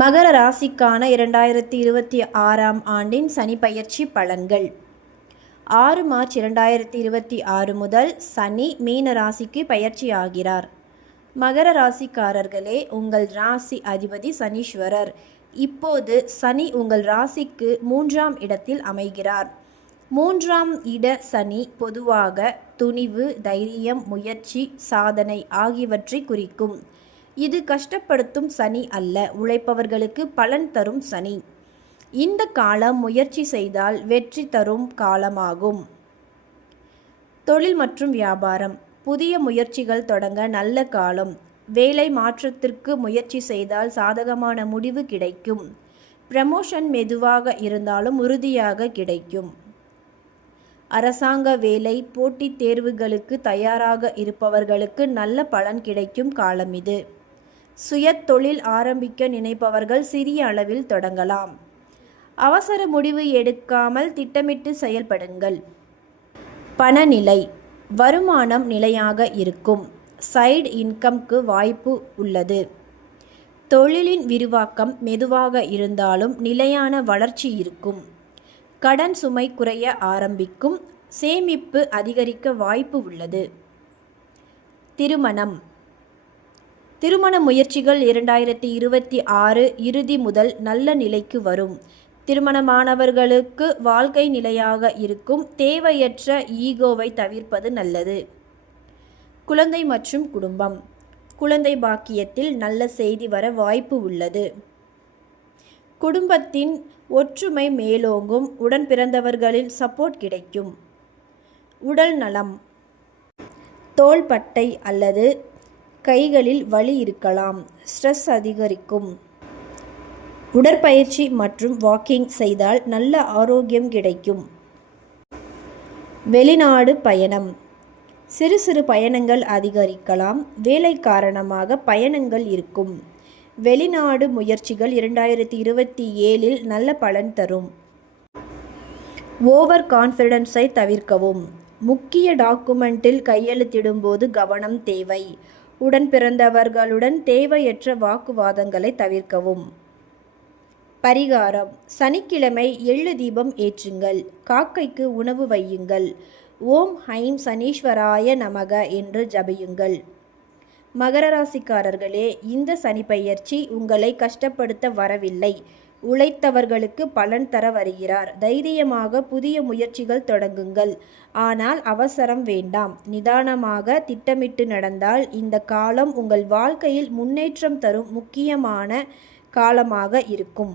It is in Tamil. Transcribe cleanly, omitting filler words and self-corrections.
மகர ராசிக்கான 2026ஆம் ஆண்டின் சனி பயிற்சி பலன்கள். 6 மார்ச் 2026 முதல் சனி மீன ராசிக்கு பயிற்சி ஆகிறார். மகர ராசிக்காரர்களே, உங்கள் ராசி அதிபதி சனீஸ்வரர். இப்போது சனி உங்கள் ராசிக்கு 3ஆம் இடத்தில் அமைகிறார். 3ஆம் இட சனி பொதுவாக துணிவு, தைரியம், முயற்சி, சாதனை ஆகியவற்றை குறிக்கும். இது கஷ்டப்படுத்தும் சனி அல்ல, உழைப்பவர்களுக்கு பலன் தரும் சனி. இந்த காலம் முயற்சி செய்தால் வெற்றி தரும் காலமாகும். தொழில் மற்றும் வியாபாரம். புதிய முயற்சிகள் தொடங்க நல்ல காலம். வேலை மாற்றத்திற்கு முயற்சி செய்தால் சாதகமான முடிவு கிடைக்கும். ப்ரமோஷன் மெதுவாக இருந்தாலும் உறுதியாக கிடைக்கும். அரசாங்க வேலை, போட்டித் தேர்வுகளுக்கு தயாராக இருப்பவர்களுக்கு நல்ல பலன் கிடைக்கும் காலம் இது. சுய தொழில் ஆரம்பிக்க நினைப்பவர்கள் சிறிய அளவில் தொடங்கலாம். அவசர முடிவு எடுக்காமல் திட்டமிட்டு செயல்படுங்கள். பணநிலை. வருமானம் நிலையாக இருக்கும். சைடு இன்கம்க்கு வாய்ப்பு உள்ளது. தொழிலின் விரிவாக்கம் மெதுவாக இருந்தாலும் நிலையான வளர்ச்சி இருக்கும். கடன் சுமை குறைய ஆரம்பிக்கும். சேமிப்பு அதிகரிக்க வாய்ப்பு உள்ளது. திருமண முயற்சிகள் 2026 இறுதி முதல் நல்ல நிலைக்கு வரும். திருமணமானவர்களுக்கு வாழ்க்கை நிலையாக இருக்கும். தேவையற்ற ஈகோவை தவிர்ப்பது நல்லது. குழந்தை மற்றும் குடும்பம். குழந்தை பாக்கியத்தில் நல்ல செய்தி வர வாய்ப்பு உள்ளது. குடும்பத்தின் ஒற்றுமை மேலோங்கும். உடன் பிறந்தவர்களின் சப்போர்ட் கிடைக்கும். உடல் நலம். தோள்பட்டை அல்லது கைகளில் வலி இருக்கலாம். ஸ்ட்ரெஸ் அதிகரிக்கும். உடற்பயிற்சி மற்றும் வாக்கிங் செய்தால் நல்ல ஆரோக்கியம் கிடைக்கும். வெளிநாடு பயணம். சிறு சிறு பயணங்கள் அதிகரிக்கலாம். வேலை காரணமாக பயணங்கள் இருக்கும். வெளிநாடு முயற்சிகள் 2027இல் நல்ல பலன் தரும். ஓவர் கான்ஃபிடன்ஸை தவிர்க்கவும். முக்கிய டாக்குமெண்ட்டில் கையெழுத்திடும்போது கவனம் தேவை. உடன் பிறந்தவர்களுடன் தேவையற்ற வாக்குவாதங்களை தவிர்க்கவும். பரிகாரம். சனிக்கிழமை எள்ளு தீபம் ஏற்றுங்கள். காக்கைக்கு உணவு வையுங்கள். ஓம் ஐம் சனீஸ்வராய நமக என்று ஜபியுங்கள். மகர ராசிக்காரர்களே, இந்த சனி பயிற்சி உங்களை கஷ்டப்படுத்த வரவில்லை. உழைத்தவர்களுக்கு பலன் தர வருகிறார். தைரியமாக புதிய முயற்சிகள் தொடங்குங்கள். ஆனால் அவசரம் வேண்டாம். நிதானமாக திட்டமிட்டு நடந்தால் இந்த காலம் உங்கள் வாழ்க்கையில் முன்னேற்றம் தரும் முக்கியமான காலமாக இருக்கும்.